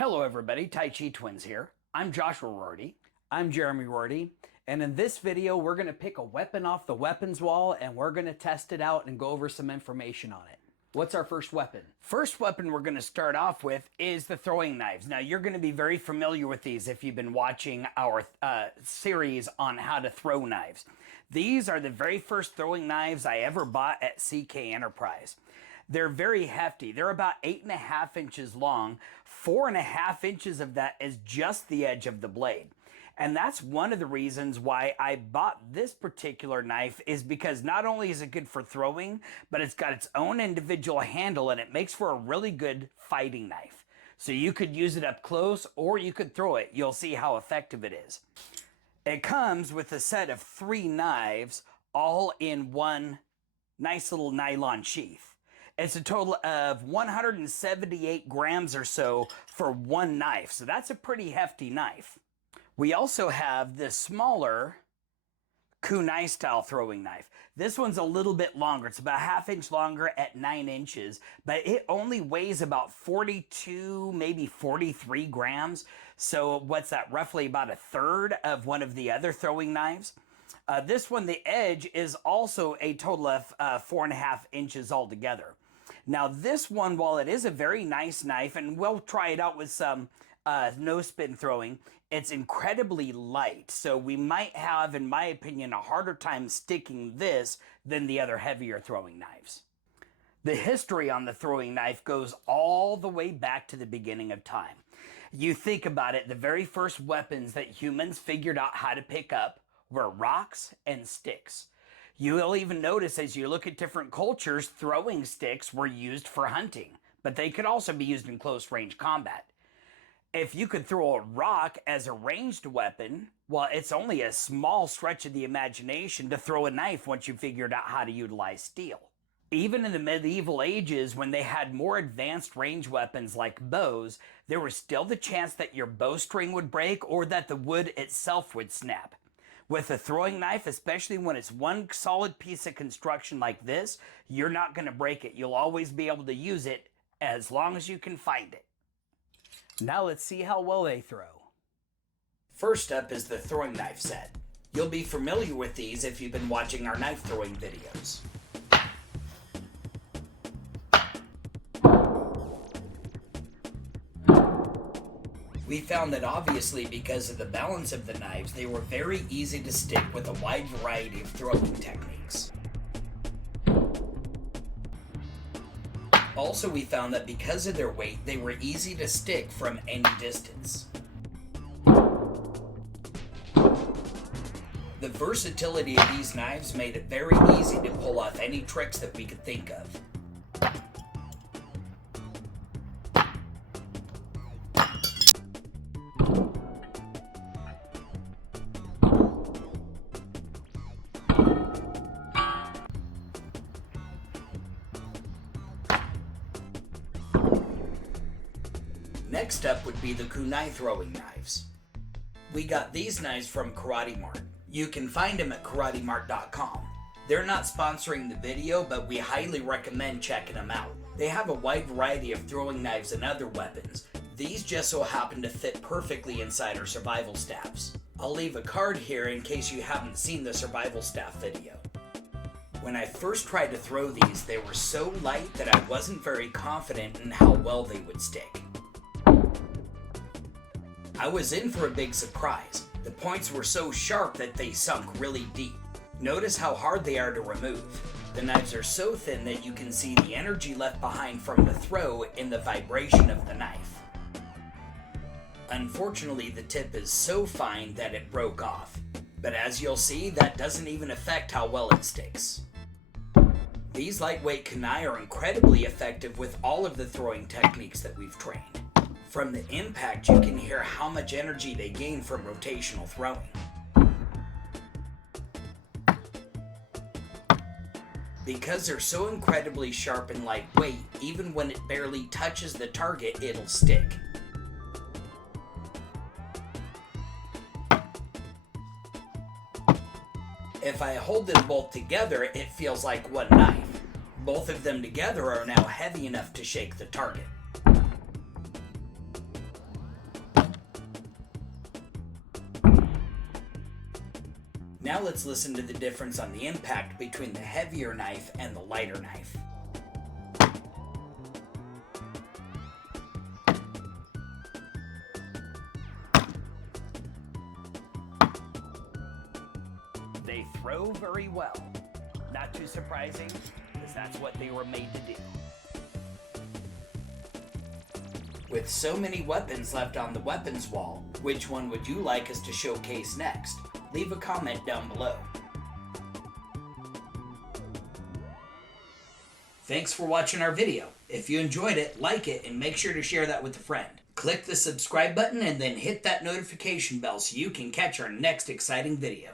Hello everybody, Tai Chi Twins here. I'm Joshua Rorty. I'm Jeremy Rorty, and in this video we're going to pick a weapon off the weapons wall and we're going to test it out and go over some information on it. What's our first weapon? First weapon we're going to start off with is the throwing knives. Now you're going to be very familiar with these if you've been watching our series on how to throw knives. These are the very first throwing knives I ever bought at CK Enterprise. They're very hefty. They're about 8.5 inches long. 4.5 inches of that is just the edge of the blade. And that's one of the reasons why I bought this particular knife, is because not only is it good for throwing, but it's got its own individual handle and it makes for a really good fighting knife. So you could use it up close or you could throw it. You'll see how effective it is. It comes with a set of 3 knives all in one nice little nylon sheath. It's a total of 178 grams or so for one knife. So that's a pretty hefty knife. We also have this smaller kunai style throwing knife. This one's a little bit longer. It's about 1/2 inch longer at 9 inches, but it only weighs about 42, maybe 43 grams. So what's that? Roughly about 1/3 of one of the other throwing knives. This one, the edge is also a total of 4.5 inches altogether. Now this one, while it is a very nice knife, and we'll try it out with some no spin throwing, it's incredibly light. So we might have, in my opinion, a harder time sticking this than the other heavier throwing knives. The history on the throwing knife goes all the way back to the beginning of time. You think about it, the very first weapons that humans figured out how to pick up were rocks and sticks. You'll even notice as you look at different cultures, throwing sticks were used for hunting, but they could also be used in close range combat. If you could throw a rock as a ranged weapon, well, it's only a small stretch of the imagination to throw a knife once you figured out how to utilize steel. Even in the medieval ages, when they had more advanced range weapons like bows, there was still the chance that your bowstring would break or that the wood itself would snap. With a throwing knife, especially when it's one solid piece of construction like this, you're not going to break it. You'll always be able to use it as long as you can find it. Now let's see how well they throw. First up is the throwing knife set. You'll be familiar with these if you've been watching our knife throwing videos. We found that obviously because of the balance of the knives, they were very easy to stick with a wide variety of throwing techniques. Also, we found that because of their weight, they were easy to stick from any distance. The versatility of these knives made it very easy to pull off any tricks that we could think of. Next up would be the kunai throwing knives. We got these knives from Karate Mart. You can find them at karatemart.com. They're not sponsoring the video, but we highly recommend checking them out. They have a wide variety of throwing knives and other weapons. These just so happen to fit perfectly inside our survival staffs. I'll leave a card here in case you haven't seen the survival staff video. When I first tried to throw these, they were so light that I wasn't very confident in how well they would stick. I was in for a big surprise. The points were so sharp that they sunk really deep. Notice how hard they are to remove. The knives are so thin that you can see the energy left behind from the throw in the vibration of the knife. Unfortunately, the tip is so fine that it broke off. But as you'll see, that doesn't even affect how well it sticks. These lightweight kunai are incredibly effective with all of the throwing techniques that we've trained. From the impact, you can hear how much energy they gain from rotational throwing. Because they're so incredibly sharp and lightweight, even when it barely touches the target, it'll stick. If I hold them both together, it feels like one knife. Both of them together are now heavy enough to shake the target. Now let's listen to the difference on the impact between the heavier knife and the lighter knife. They throw very well. Not too surprising, because that's what they were made to do. With so many weapons left on the weapons wall, which one would you like us to showcase next? Leave a comment down below. Thanks for watching our video. If you enjoyed it, like it and make sure to share that with a friend. Click the subscribe button and then hit that notification bell so you can catch our next exciting video.